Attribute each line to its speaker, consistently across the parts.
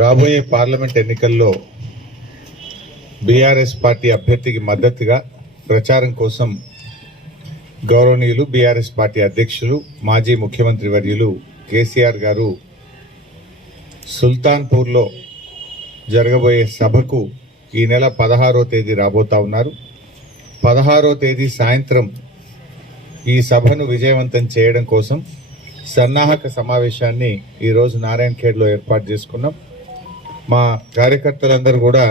Speaker 1: రాబోయే పార్లమెంట్ ఎన్నికల్లో BRS party అభ్యర్థికి మద్దతుగా ప్రచారం కోసం గౌరవనీయులు బీఆర్ఎస్ పార్టీ అధ్యక్షులు మాజీ ముఖ్యమంత్రి వర్యులు కేసీఆర్ గారు సుల్తాన్పూర్లో జరగబోయే సభకు ఈ నెల పదహారో తేదీ రాబోతా ఉన్నారు. పదహారో తేదీ సాయంత్రం ఈ సభను విజయవంతం చేయడం కోసం సన్నాహక సమావేశాన్ని ఈరోజు నారాయణఖేడ్లో ఏర్పాటు చేసుకున్నాం. మా కార్యకర్తలందరూ కూడా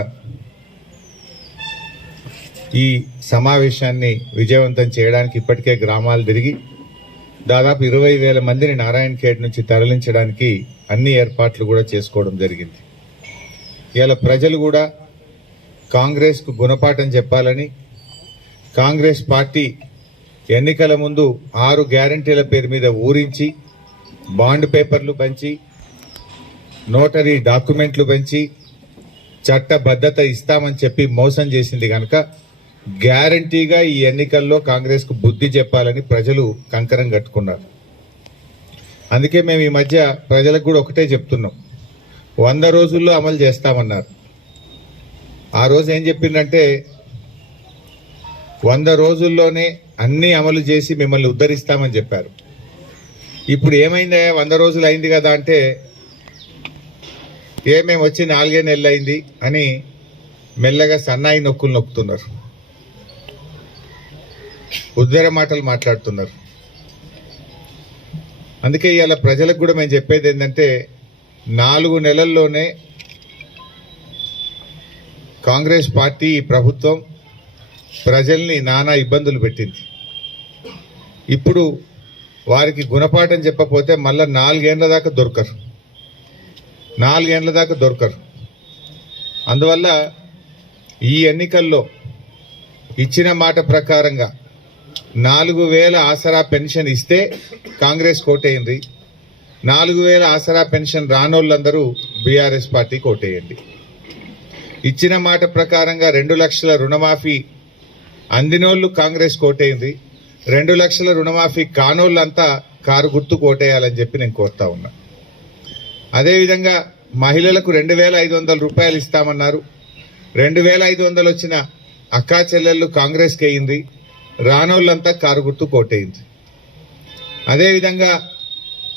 Speaker 1: ఈ సమావేశాన్ని విజయవంతం చేయడానికి ఇప్పటికే గ్రామాలు తిరిగి దాదాపు ఇరవై వేల మందిని నారాయణ ఖేడ్ నుంచి తరలించడానికి అన్ని ఏర్పాట్లు కూడా చేసుకోవడం జరిగింది. ఇలా ప్రజలు కూడా కాంగ్రెస్కు గుణపాఠం చెప్పాలని కాంగ్రెస్ పార్టీ ఎన్నికల ముందు ఆరు గ్యారంటీల పేరు మీద ఊరించి బాండ్ పేపర్లు పంచి నోటరీ డాక్యుమెంట్లు పెంచి చట్టబద్ధత ఇస్తామని చెప్పి మోసం చేసింది కనుక గ్యారంటీగా ఈ ఎన్నికల్లో కాంగ్రెస్కు బుద్ధి చెప్పాలని ప్రజలు కంకరం కట్టుకున్నారు. అందుకే మేము ఈ మధ్య ప్రజలకు కూడా ఒకటే చెప్తున్నాం. వంద రోజుల్లో అమలు చేస్తామన్నారు. ఆ రోజు ఏం చెప్పిందంటే వంద రోజుల్లోనే అన్నీ అమలు చేసి మిమ్మల్ని ఉద్ధరిస్తామని చెప్పారు. ఇప్పుడు ఏమైందా వంద రోజులు అయింది కదా అంటే ఏమేమి వచ్చి నాలుగే నెలలు అయింది అని మెల్లగా సన్నాయి నొక్కులు నొక్కుతున్నారు. ఉద్దర మాటలు మాట్లాడుతున్నారు. అందుకే ఇవాళ ప్రజలకు కూడా మేము చెప్పేది ఏంటంటే నాలుగు నెలల్లోనే కాంగ్రెస్ పార్టీ ప్రభుత్వం ప్రజల్ని నానా ఇబ్బందులు పెట్టింది. ఇప్పుడు వారికి గుణపాఠం చెప్పకపోతే మళ్ళీ నాలుగేండ్ల దాకా దొరకరు. నాలుగేండ్ల దాకా దొరకరు. అందువల్ల ఈ ఎన్నికల్లో ఇచ్చిన మాట ప్రకారంగా నాలుగు వేల ఆసరా పెన్షన్ ఇస్తే కాంగ్రెస్ కోటేయండి. నాలుగు వేల ఆసరా పెన్షన్ రానోళ్ళందరూ బీఆర్ఎస్ పార్టీ కోటేయండి. ఇచ్చిన మాట ప్రకారంగా రెండు లక్షల రుణమాఫీ అందినోళ్ళు కాంగ్రెస్ కోటేయింది రెండు లక్షల రుణమాఫీ కానోళ్ళంతా కారు గుర్తు కోటేయాలని చెప్పి నేను కోరుతా ఉన్నా. అదేవిధంగా మహిళలకు రెండు వేల ఐదు వందల రూపాయలు ఇస్తామన్నారు. రెండు వేల ఐదు వందలు వచ్చిన అక్కా చెల్లెళ్ళు కాంగ్రెస్కి అయింది రానోళ్ళంతా కారు గుర్తు కోటయింది. అదేవిధంగా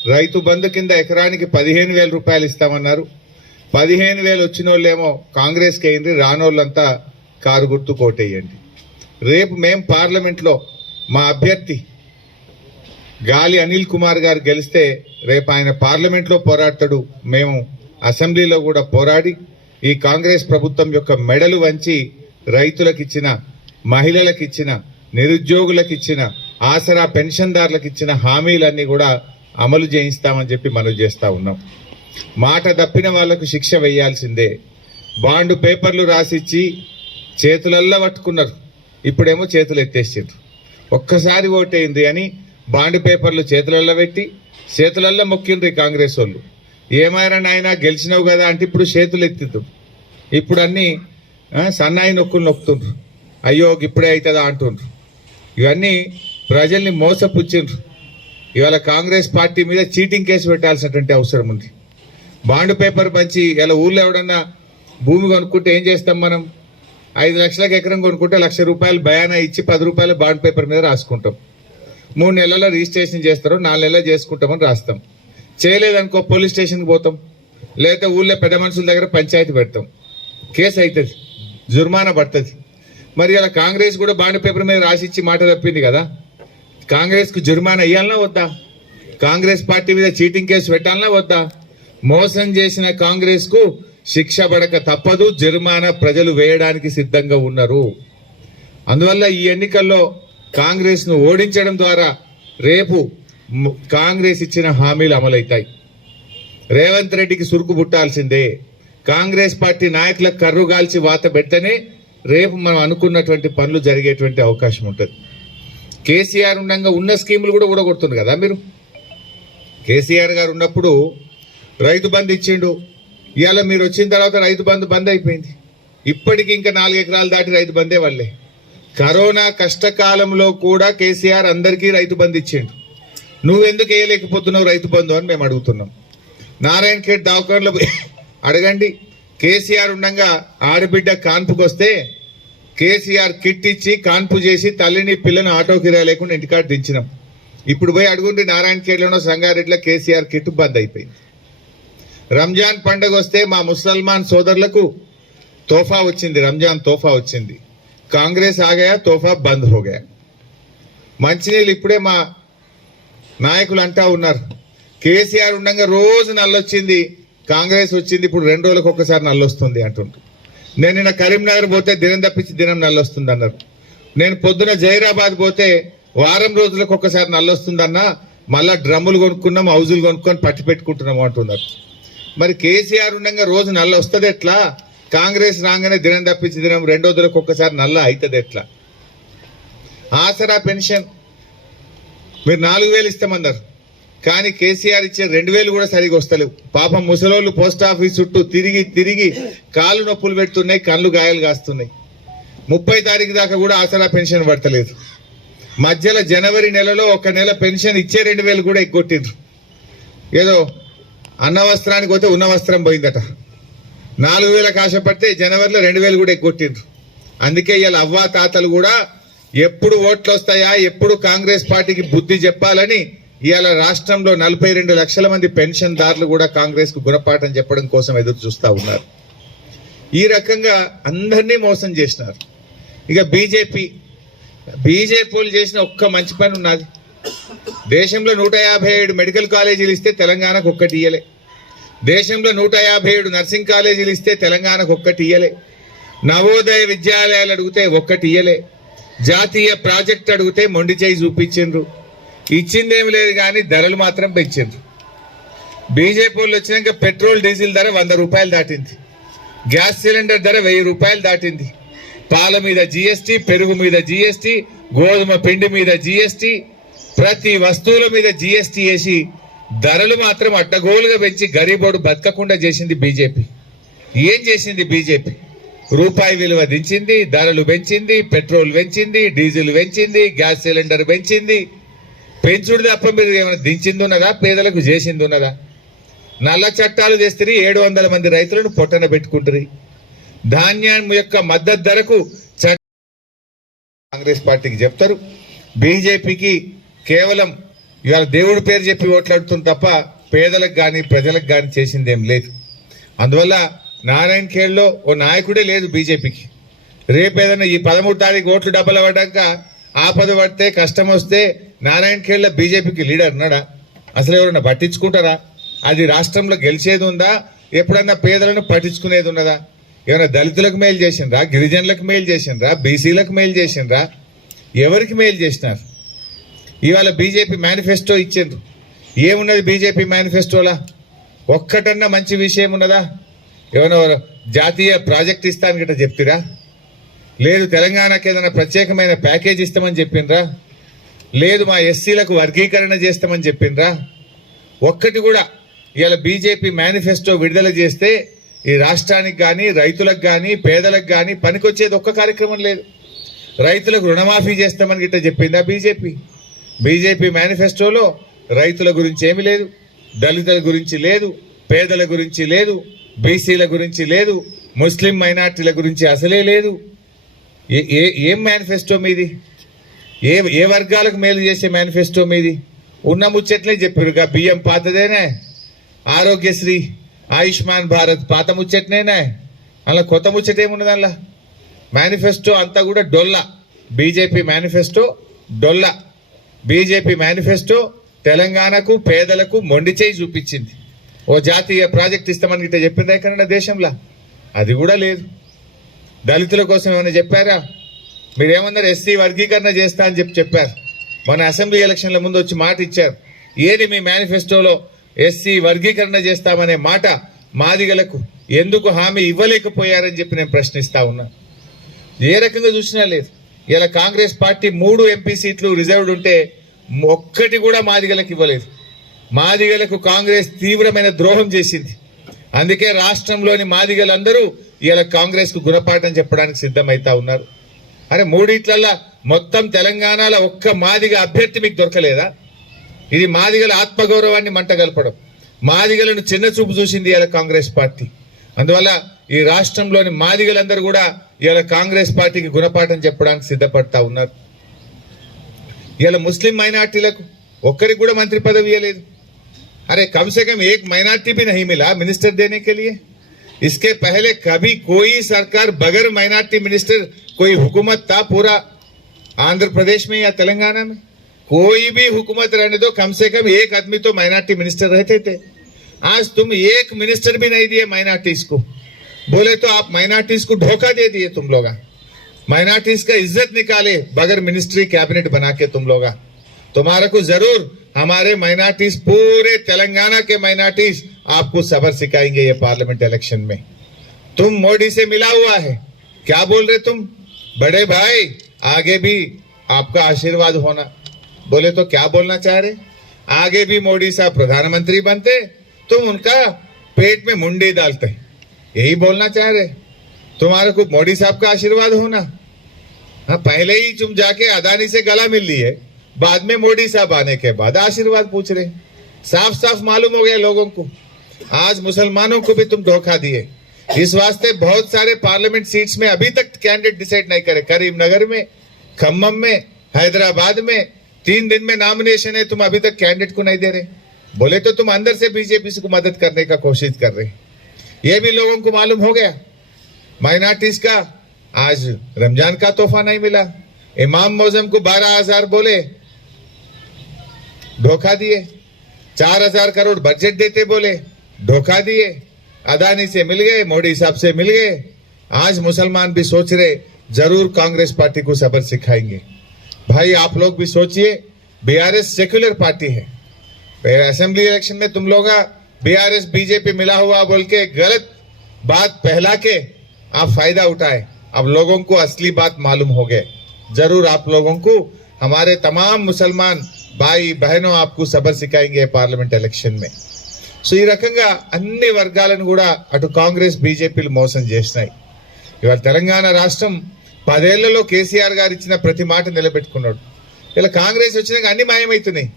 Speaker 1: రైతు బంధు కింద ఎకరానికి పదిహేను వేల రూపాయలు ఇస్తామన్నారు. పదిహేను వేలు వచ్చిన వాళ్ళేమో కాంగ్రెస్కి అయింది రానోళ్ళంతా కారు గుర్తు కోటేయండి. రేపు మేం పార్లమెంట్లో మా అభ్యర్థి గాలి అనిల్ కుమార్ గారు గెలిస్తే రేపు ఆయన పార్లమెంట్లో పోరాడతాడు. మేము అసెంబ్లీలో కూడా పోరాడి ఈ కాంగ్రెస్ ప్రభుత్వం యొక్క మెడలు వంచి రైతులకు ఇచ్చిన మహిళలకు ఇచ్చిన నిరుద్యోగులకు ఇచ్చిన ఆసరా పెన్షన్దారులకు ఇచ్చిన హామీలన్నీ కూడా అమలు చేయిస్తామని చెప్పి మనవి చేస్తా ఉన్నాం. మాట తప్పిన వాళ్ళకు శిక్ష వేయాల్సిందే. బాండు పేపర్లు రాసిచ్చి చేతులల్లా పట్టుకున్నారు. ఇప్పుడేమో చేతులు ఎత్తేసిండ్రు. ఒక్కసారి ఓటైంది అని బాండ్ పేపర్లు చేతులల్లో పెట్టి చేతులల్లో మొక్కిండ్రు కాంగ్రెస్ వాళ్ళు. ఏమైనా నాయన గెలిచినావు కదా అంటే ఇప్పుడు చేతులు ఎత్తిద్దు ఇప్పుడు అన్ని సన్నాయి నొక్కులు నొక్కుతుండ్రు. అయ్యో ఇప్పుడే అవుతుందా అంటుండ్రు. ఇవన్నీ ప్రజల్ని మోసపుచ్చిండ్రు. ఇవాళ కాంగ్రెస్ పార్టీ మీద చీటింగ్ కేసు పెట్టాల్సినటువంటి అవసరం ఉంది. బాండ్ పేపర్ పంచి ఇలా ఊళ్ళో ఎవడన్నా భూమి కొనుక్కుంటే ఏం చేస్తాం మనం? ఐదు లక్షలకు ఎకరం కొనుక్కుంటే లక్ష రూపాయలు బయానా ఇచ్చి పది రూపాయలు బాండ్ పేపర్ మీద రాసుకుంటాం. మూడు నెలల్లో రిజిస్ట్రేషన్ చేస్తారు నాలుగు నెలలు చేసుకుంటామని రాస్తాం. చేయలేదనుకో పోలీస్ స్టేషన్కి పోతాం. లేకపోతే ఊళ్ళో పెద్ద మనుషుల దగ్గర పంచాయతీ పెడతాం. కేసు అవుతుంది జుర్మానా పడుతుంది. మరి అలా కాంగ్రెస్ కూడా బాండ్ పేపర్ మీద రాసిచ్చి మాట తప్పింది కదా. కాంగ్రెస్కు జుర్మానా వేయాలనా వద్దా? కాంగ్రెస్ పార్టీ మీద చీటింగ్ కేసు పెట్టాలనా వద్దా? మోసం చేసిన కాంగ్రెస్కు శిక్ష పడక తప్పదు. జరిమానా ప్రజలు వేయడానికి సిద్ధంగా ఉన్నారు. అందువల్ల ఈ ఎన్నికల్లో కాంగ్రెస్ను ఓడించడం ద్వారా రేపు కాంగ్రెస్ ఇచ్చిన హామీలు అమలవుతాయి రేవంత్ రెడ్డికి సురుకు పుట్టాల్సిందే. కాంగ్రెస్ పార్టీ నాయకులకు కర్రుగాల్చి వాత పెడితేనే రేపు మనం అనుకున్నటువంటి పనులు జరిగేటువంటి అవకాశం ఉంటుంది. కేసీఆర్ ఉండగా ఉన్న స్కీములు కూడా ఊడగొడుతుంది కదా మీరు? కేసీఆర్ గారు ఉన్నప్పుడు రైతు బంద్ ఇచ్చిండు. ఇవాళ మీరు వచ్చిన తర్వాత రైతు బంధు బంద్ అయిపోయింది. ఇప్పటికి ఇంకా నాలుగు ఎకరాలు దాటి రైతు బందే వాళ్ళే. కరోనా కష్టకాలంలో కూడా కేసీఆర్ అందరికీ రైతు బంద్ ఇచ్చిండు. నువ్వెందుకు వేయలేకపోతున్నావు రైతు బంధు అని మేము అడుగుతున్నాం. నారాయణ ఖేడ్ దవాఖానలో పోయి అడగండి. కేసీఆర్ ఉండగా ఆడబిడ్డ కాన్పుకొస్తే కేసీఆర్ కిట్ ఇచ్చి కాన్పు చేసి తల్లిని పిల్లని ఆటో కిరాయి లేకుండా ఇంటికాడ దించినాం. ఇప్పుడు పోయి అడుగుండి నారాయణ ఖేడ్లోనో సంగారెడ్డిలో కేసీఆర్ కిట్ బంద్ అయిపోయింది. రంజాన్ పండుగ వస్తే మా ముసల్మాన్ సోదరులకు తోఫా వచ్చింది రంజాన్ తోఫా వచ్చింది. కాంగ్రెస్ ఆగయా తోఫా బంద్ హోగా మంచినీళ్ళు ఇప్పుడే మా నాయకులు అంటా ఉన్నారు. కేసీఆర్ ఉండగా రోజు నల్లొచ్చింది కాంగ్రెస్ వచ్చింది ఇప్పుడు రెండు రోజులకు ఒక్కసారి నల్లొస్తుంది అంటుండ్రు. నేను నిన్న కరీంనగర్ పోతే దినం తప్పించి దినం నల్లొస్తుంది అన్నారు నేను పొద్దున జైరాబాద్ పోతే వారం రోజులకు ఒక్కసారి నల్లొస్తుందన్నా మళ్ళా డ్రమ్ములు కొనుక్కున్నాం హౌజులు కొనుక్కొని పట్టి పెట్టుకుంటున్నాం అంటున్నారు. మరి కేసీఆర్ ఉండగా రోజు నల్ల వస్తుంది ఎట్లా? కాంగ్రెస్ రాగానే దినం తప్పించి దినం రెండో రోజులకు ఒక్కసారి నల్ల అవుతుంది ఎట్లా? ఆసరా పెన్షన్ మీరు నాలుగు వేలు ఇస్తామన్నారు. కానీ కేసీఆర్ ఇచ్చే రెండు వేలు కూడా సరిగా వస్తలేవు. పాపం ముసలోళ్ళు పోస్ట్ ఆఫీస్ చుట్టూ తిరిగి తిరిగి కాళ్ళు నొప్పులు పెడుతున్నాయి కళ్ళు గాయాలు కాస్తున్నాయి. ముప్పై తారీఖు దాకా కూడా ఆసరా పెన్షన్ పడతలేదు. మధ్యలో జనవరి నెలలో ఒక నెల పెన్షన్ ఇచ్చే రెండు వేలు కూడా ఎగ్గొట్టిండ్రు. ఏదో అన్న వస్త్రానికి పోతే ఉన్న వస్త్రం పోయిందట. నాలుగు వేలకు ఆశపడితే జనవరిలో రెండు వేలు కూడా ఎగ్గొట్టిండ్రు. అందుకే ఇలా అవ్వా తాతలు కూడా ఎప్పుడు ఓట్లు వస్తాయా ఎప్పుడు కాంగ్రెస్ పార్టీకి బుద్ధి చెప్పాలని? ఇవాళ రాష్ట్రంలో నలభై రెండు లక్షల మంది పెన్షన్దారులు కూడా కాంగ్రెస్కు గుణపాఠం చెప్పడం కోసం ఎదురు చూస్తూ ఉన్నారు. ఈ రకంగా అందరినీ మోసం చేసినారు. ఇక బీజేపీ బీజేపీలు చేసిన ఒక్క మంచి పని ఉన్నది. దేశంలో నూట యాభై ఏడు మెడికల్ కాలేజీలు ఇస్తే తెలంగాణకు ఒక్కటి ఇయ్యలే. దేశంలో నూట యాభై ఏడు నర్సింగ్ కాలేజీలు ఇస్తే తెలంగాణకు ఒక్కటి ఇయ్యలే. నవోదయ విద్యాలయాలు అడిగితే ఒక్కటి ఇయ్యలే. జాతీయ ప్రాజెక్ట్ అడిగితే మొండి చేయి చూపించిండ్రు. ఇచ్చిందేమి లేదు కానీ ధరలు మాత్రం పెంచిండ్రు. బీజేపీ వాళ్ళు వచ్చినాక పెట్రోల్ డీజిల్ ధర వంద రూపాయలు దాటింది. గ్యాస్ సిలిండర్ ధర వెయ్యి రూపాయలు దాటింది. పాల మీద జీఎస్టీ పెరుగు మీద జిఎస్టి గోధుమ పిండి మీద జీఎస్టీ ప్రతి వస్తువుల మీద జిఎస్టి వేసి ధరలు మాత్రం అడ్డగోలుగా పెంచి గరీబోడు బతకకుండా చేసింది బీజేపీ. ఏం చేసింది బీజేపీ? రూపాయి విలువ దించింది ధరలు పెంచింది పెట్రోల్ పెంచింది డీజిల్ పెంచింది గ్యాస్ సిలిండర్ పెంచింది. పెంచుడు తప్ప మీరు ఏమైనా దించింది ఉన్నదా పేదలకు చేసింది ఉన్నదా నల్ల చట్టాలు చేస్తే ఏడు వందల మంది రైతులను పొట్టన పెట్టుకుంటారు ధాన్యం యొక్క మద్దతు ధరకు కాంగ్రెస్ పార్టీకి చెప్తారు. బీజేపీకి కేవలం ఇవాళ దేవుడి పేరు చెప్పి ఓట్లాడుతుంది తప్ప పేదలకు కానీ ప్రజలకు కానీ చేసింది ఏం లేదు. అందువల్ల నారాయణ ఖేడ్లో ఓ నాయకుడే లేదు బీజేపీకి. రేపు ఏదైనా ఈ పదమూడు తారీఖు ఓట్లు డబ్బులు అవ్వడాక ఆపద పడితే కష్టం వస్తే నారాయణ ఖేడ్లో బీజేపీకి లీడర్ ఉన్నాడా? అసలు ఎవరన్నా పట్టించుకుంటారా? అది రాష్ట్రంలో గెలిచేది ఉందా? ఎప్పుడన్నా పేదలను పట్టించుకునేది ఉన్నదా? ఏమైనా దళితులకు మేలు చేసిండ్రా? గిరిజనులకు మేలు చేసిండ్రా? బీసీలకు మేలు చేసిండ్రా? ఎవరికి మేలు చేసినారు? ఇవాళ బీజేపీ మేనిఫెస్టో ఇచ్చిండ్రు. ఏమున్నది బీజేపీ మేనిఫెస్టోలా? ఒక్కటన్నా మంచి విషయం ఉన్నదా? ఏమైనా జాతీయ ప్రాజెక్ట్ ఇస్తాను గిట్ట చెప్తిరా? లేదు తెలంగాణకి ఏదైనా ప్రత్యేకమైన ప్యాకేజ్ ఇస్తామని చెప్పిండ్రా? లేదు మా ఎస్సీలకు వర్గీకరణ చేస్తామని చెప్పిండ్రా? ఒక్కటి కూడా ఇవాళ బీజేపీ మేనిఫెస్టో విడుదల చేస్తే ఈ రాష్ట్రానికి కానీ రైతులకు కానీ పేదలకు కానీ పనికొచ్చేది ఒక్క కార్యక్రమం లేదు. రైతులకు రుణమాఫీ చేస్తామని గిట్ట చెప్పిందా బీజేపీ? బీజేపీ మేనిఫెస్టోలో రైతుల గురించి ఏమి లేదు దళితుల గురించి లేదు పేదల గురించి లేదు బీసీల గురించి లేదు ముస్లిం మైనార్టీల గురించి అసలే లేదు. ఏ ఏం మేనిఫెస్టో మీది? ఏ ఏ వర్గాలకు మేలు చేసే మేనిఫెస్టో మీది? ఉన్న ముచ్చట్లే చెప్పారుగా బియ్యం పాతదేనే? ఆరోగ్యశ్రీ ఆయుష్మాన్ భారత్ పాత ముచ్చట్నేనే? అలా కొత్త ముచ్చట ఏమున్నది అలా మేనిఫెస్టో అంతా కూడా డొల్ల. బీజేపీ మేనిఫెస్టో డొల్ల. బీజేపీ మేనిఫెస్టో తెలంగాణకు పేదలకు మొండిచేయి చూపించింది. ఓ జాతీయ ప్రాజెక్ట్ ఇస్తామని గిట్ట చెప్పిందా ఎక్కడన్నా దేశంలో? అది కూడా లేదు. దళితుల కోసం ఏమైనా చెప్పారా? మీరేమన్నారు ఎస్సీ వర్గీకరణ చేస్తా అని చెప్పి చెప్పారు. మన అసెంబ్లీ ఎలక్షన్ల ముందు వచ్చి మాట ఇచ్చారు. ఏది మీ మేనిఫెస్టోలో ఎస్సీ వర్గీకరణ చేస్తామనే మాట మాదిగలకు ఎందుకు హామీ ఇవ్వలేకపోయారని చెప్పి నేను ప్రశ్నిస్తా ఉన్నా. ఏ రకంగా చూసినా లేదు. ఇలా కాంగ్రెస్ పార్టీ మూడు ఎంపీ సీట్లు రిజర్వ్డ్ ఉంటే ఒక్కటి కూడా మాదిగలకు ఇవ్వలేదు. మాదిగలకు కాంగ్రెస్ తీవ్రమైన ద్రోహం చేసింది. అందుకే రాష్ట్రంలోని మాదిగలందరూ ఇలా కాంగ్రెస్కు గుణపాఠం చెప్పడానికి సిద్ధమైతా ఉన్నారు. అరే మూడిట్లల్లా మొత్తం తెలంగాణలో ఒక్క మాదిగ అభ్యర్థి మీకు దొరకలేదా? ఇది మాదిగల ఆత్మగౌరవాన్ని మంట కలపడం. మాదిగలను చిన్న చూపు చూసింది ఇలా కాంగ్రెస్ పార్టీ. అందువల్ల ఈ రాష్ట్రంలోని మాదిగలందరూ కూడా ఇవాళ కాంగ్రెస్ పార్టీకి గుణపాఠం చెప్పడానికి సిద్ధపడతా ఉన్నారు. ఇవాళ ముస్లిం మైనార్టీలకు ఒక్కరికి కూడా మంత్రి పదవి ఇవ్వలేదు अरे कम से कम एक माइनॉरिटी भी नहीं मिला मिनिस्टर देने के लिए। इसके पहले कभी कोई सरकार बगैर माइनॉरिटी मिनिस्टर कोई हुकूमत था पूरा आंध्र प्रदेश में या तेलंगाना में? कोई भी हुकूमत रहने दो, कम से कम एक आदमी तो माइनॉरिटी मिनिस्टर रहते थे। आज तुम एक मिनिस्टर भी नहीं दिए माइनॉरिटीज को। बोले तो आप माइनॉरिटीज को धोखा दे दिए तुम लोग। माइनॉरिटीज का इज़्ज़त निकाले बगैर मिनिस्ट्री कैबिनेट बना के तुम लोग। तुम्हारे को ज़रूर हमारे माइनॉरिटीज, पूरे तेलंगाना के माइनॉरिटीज आपको सबर सिखाएँगे ये पार्लियामेंट इलेक्शन में। तुम मोदी से मिला हुआ है। क्या बोल रहे तुम? बड़े भाई, आगे भी आपका आशीर्वाद होना। बोले तो क्या बोलना चाह रहे? आगे भी मोदी साहब प्रधानमंत्री बनते, तुम उनका पेट में मुंडी डालते। यही बोलना चाह रहे। तुम्हारे को मोदी साहब का आशीर्वाद होना। हाँ पहले ही तुम जाके अदानी से गला मिल लिए। बाद में मोदी साहब आने के बाद आशीर्वाद पूछ रहे साफ़ साफ़ मालूम हो गया लोगों को। आज मुसलमानों को भी तुम धोखा दिए। इस वास्ते बहुत सारे पार्लियामेंट सीट्स में अभी तक कैंडिडेट डिसाइड नहीं करे। करीमनगर में, खम्मम में, हैदराबाद में, तीन दिन में नॉमिनेशन है, तुम अभी तक कैंडिडेट को नहीं दे रहे। बोले तो तुम अंदर से बीजेपी को मदद करने का कोशिश कर रहे ये भी लोगों को मालूम हो गया। माइनॉरिटीज का आज रमज़ान का तोहफा नहीं मिला। इमाम मौजम को बारह हज़ार बोले। धोखा दिए। चार हज़ार करोड़ बजट देते बोले। धोखा दिए। अदानी से मिल गए, मोदी साहब से मिल गए। आज मुसलमान भी सोच रहे, ज़रूर कांग्रेस पार्टी को सबर सिखाएँगे। भाई, आप लोग भी सोचिए बीआरएस सेक्युलर पार्टी है। असेंबली इलेक्शन में तुम लोग बीआरएस बीजेपी मिला हुआ बोल के गलत बात पहला के आप फ़ायदा उठाए। अब लोगों को असली बात मालूम हो गए। ज़रूर आप लोगों को, हमारे तमाम मुसलमान భాయి బహనం ఆప్కు సబర్ సికాయింగే పార్లమెంట్ ఎలక్షన్ మే సో ఈ రకంగా అన్ని వర్గాలను కూడా అటు కాంగ్రెస్ బీజేపీలు మోసం చేసినాయి ఇవాళ తెలంగాణ రాష్ట్రం పదేళ్ళలో కేసీఆర్ గారు ఇచ్చిన ప్రతి మాట నిలబెట్టుకున్నాడు ఇలా కాంగ్రెస్ వచ్చినాక అన్ని మాయమవుతున్నాయి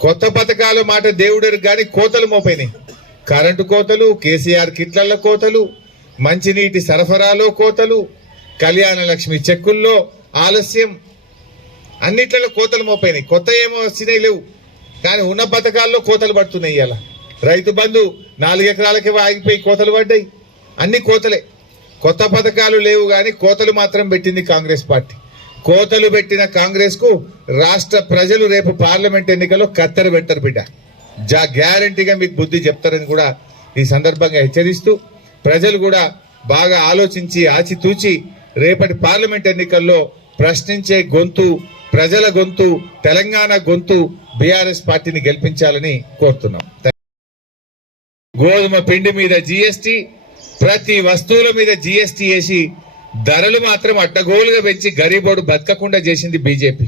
Speaker 1: కొత్త పథకాల మాట దేవుడరు కానీ కోతలు మోపోయినాయి కరెంటు కోతలు కేసీఆర్ కిట్లల కోతలు మంచినీటి సరఫరాలో కోతలు కళ్యాణ లక్ష్మి చెక్కుల్లో ఆలస్యం అన్నిట్లలో కోతలు మోపోయినాయి కొత్త ఏమో వచ్చినాయి లేవు. కానీ ఉన్న పథకాల్లో కోతలు పడుతున్నాయి ఇవాళ రైతు బంధు నాలుగు ఎకరాలకి ఆగిపోయి కోతలు పడ్డాయి. అన్ని కోతలే. కొత్త పథకాలు లేవు కానీ కోతలు మాత్రం పెట్టింది కాంగ్రెస్ పార్టీ. కోతలు పెట్టిన కాంగ్రెస్కు రాష్ట్ర ప్రజలు రేపు పార్లమెంట్ ఎన్నికల్లో కత్తెర పెట్టరు బిడ్డ. జా గ్యారంటీగా మీకు బుద్ధి చెప్తారని కూడా ఈ సందర్భంగా హెచ్చరిస్తూ ప్రజలు కూడా బాగా ఆలోచించి ఆచితూచి రేపటి పార్లమెంట్ ఎన్నికల్లో ప్రశ్నించే గొంతు ప్రజల గొంతు తెలంగాణ గొంతు బీఆర్ఎస్ పార్టీని గెలిపించాలని కోరుతున్నాం. గోధుమ పిండి మీద జీఎస్టీ ప్రతి వస్తువుల మీద జీఎస్టీ వేసి ధరలు మాత్రం అడ్డగోలుగా పెంచి గరీబోడు బతకకుండా చేసింది బీజేపీ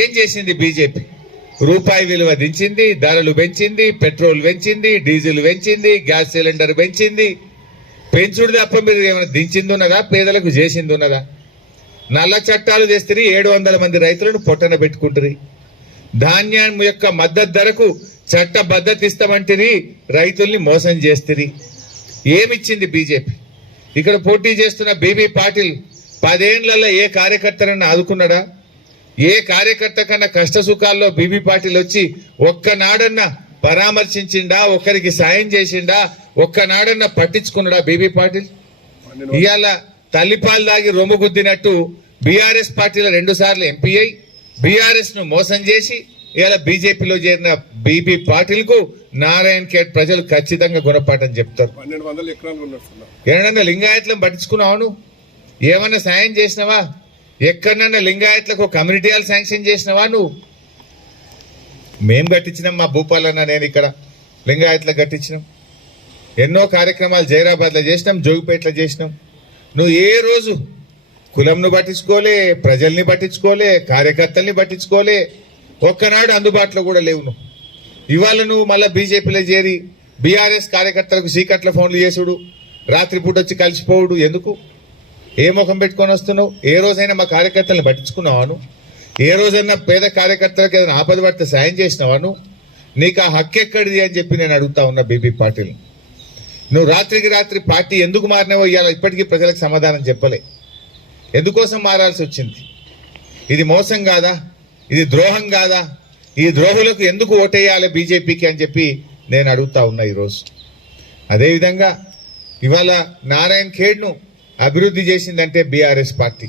Speaker 1: ఏం చేసింది బీజేపీ రూపాయి విలువ దించింది ధరలు పెంచింది పెట్రోల్ పెంచింది డీజిల్ పెంచింది గ్యాస్ సిలిండర్ పెంచింది. పెంచుడు తప్ప మీరు ఏమైనా దించింది ఉన్నదా పేదలకు చేసింది ఉన్నదా? నల్ల చట్టాలు తెస్తే ఏడు వందల మంది రైతులను పొట్టన పెట్టుకుంటారు ధాన్యం యొక్క మద్దతు ధరకు చట్టబద్ధత ఇస్తామంటిరి రైతుల్ని మోసం చేస్తుంది ఏమిచ్చింది బీజేపీ? ఇక్కడ పోటీ చేస్తున్న బీబీ పాటిల్ పదేండ్లలో ఏ కార్యకర్తలను ఆదుకున్నాడా? ఏ కార్యకర్త కన్నా కష్ట సుఖాల్లో బీబీ పాటిల్ వచ్చి ఒక్కనాడన్నా పరామర్శించిండా? ఒకరికి సాయం చేసిండా? ఒక్కనాడన్నా పట్టించుకున్నాడా బీబీ పాటిల్? ఇవాళ తల్లిపాలు దాగి రొమ్ము గుద్దినట్టు బీఆర్ఎస్ పార్టీలో రెండు సార్లు ఎంపీ అయి బీఆర్ఎస్ను మోసం చేసి ఇవాళ బీజేపీలో చేరిన బీబీ పాటిల్కు నారాయణ్ ఖేడ్ ప్రజలు ఖచ్చితంగా గుణపాఠం చెప్తారు. ఏమన్నా లింగాయత్లను పట్టించుకున్నావు నువ్వు ఏమన్నా సాయం చేసినావా? ఎక్కడన్నా లింగాయత్లకు కమ్యూనిటీ హాల్ శాంక్షన్ చేసినావా నువ్వు? మేం కట్టించినాం మా భూపాలన్న నేను ఇక్కడ లింగాయత్లకు కట్టించినాం. ఎన్నో కార్యక్రమాలు జైరాబాద్లో చేసినాం జోగిపేటలో చేసినాం. నువ్వు ఏ రోజు కులంను పట్టించుకోలే ప్రజల్ని పట్టించుకోలే కార్యకర్తల్ని పట్టించుకోలే ఒక్కనాడు అందుబాటులో కూడా లేవు నువ్వు. ఇవాళ నువ్వు మళ్ళీ బీజేపీలో చేరి బీఆర్ఎస్ కార్యకర్తలకు సీకట్ల ఫోన్లు చేసుడు రాత్రిపూట వచ్చి కలిసిపోవుడు ఎందుకు? ఏ ముఖం పెట్టుకొని వస్తున్నావు? ఏ రోజైనా మా కార్యకర్తలను పట్టించుకున్నావాను ఏ రోజైనా పేద కార్యకర్తలకు ఏదైనా ఆపద పడితే సాయం చేసినావా నీకు ఆ హక్కు ఎక్కడిది అని చెప్పి నేను అడుగుతా ఉన్నా బీబీ పాటిల్ని నువ్వు రాత్రికి రాత్రి పార్టీ ఎందుకు మారినావో ఇవాళ ఇప్పటికీ ప్రజలకు సమాధానం చెప్పలే. ఎందుకోసం మారాల్సి వచ్చింది? ఇది మోసం కాదా? ఇది ద్రోహం కాదా? ఈ ద్రోహులకు ఎందుకు ఓటేయాలి బీజేపీకి అని చెప్పి నేను అడుగుతా ఉన్నా ఈరోజు. అదేవిధంగా ఇవాళ నారాయణ్ ఖేడ్ను అభివృద్ధి చేసిందంటే బీఆర్ఎస్ పార్టీ.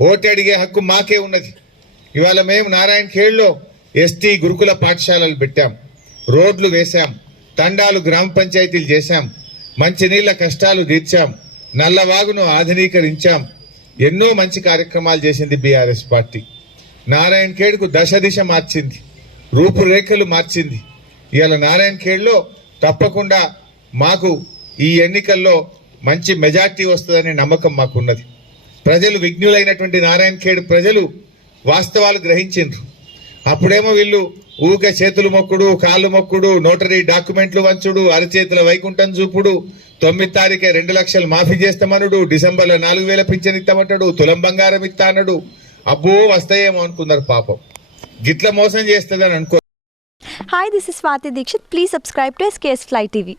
Speaker 1: ఓటు అడిగే హక్కు మాకే ఉన్నది. ఇవాళ మేము నారాయణ ఖేడ్లో ఎస్టీ గురుకుల పాఠశాలలు పెట్టాం. రోడ్లు వేశాం. తండాలు గ్రామ పంచాయతీలు చేశాం. మంచినీళ్ళ కష్టాలు తీర్చాం. నల్లవాగును ఆధునీకరించాం. ఎన్నో మంచి కార్యక్రమాలు చేసింది బీఆర్ఎస్ పార్టీ. నారాయణ ఖేడ్కు దశ దిశ మార్చింది. రూపురేఖలు మార్చింది. ఇవాళ నారాయణ ఖేడ్లో తప్పకుండా మాకు ఈ ఎన్నికల్లో మంచి మెజార్టీ వస్తుందనే నమ్మకం మాకున్నది. ప్రజలు విఘ్నులైనటువంటి నారాయణ ఖేడ్ ప్రజలు వాస్తవాలు గ్రహించిండ్రు. అప్పుడేమో వీళ్ళు ఊకే చేతులు మొక్కుడు కాళ్ళు మొక్కుడు నోటరీ డాక్యుమెంట్లు వంచుడు అరచేతుల వైకుంఠం చూపుడు తొమ్మిది తారీఖే రెండు లక్షలు మాఫీ చేస్తామనుడు డిసెంబర్లో నాలుగు వేల పింఛన్ ఇస్తామంటాడు తులం బంగారం ఇస్తా అన్నాడు. అబ్బో వస్తాయేమో అనుకున్నారు పాపం. గిట్ల మోసం చేస్తుందని అనుకో
Speaker 2: hi this is Swathi Dixit please subscribe to SKS fly TV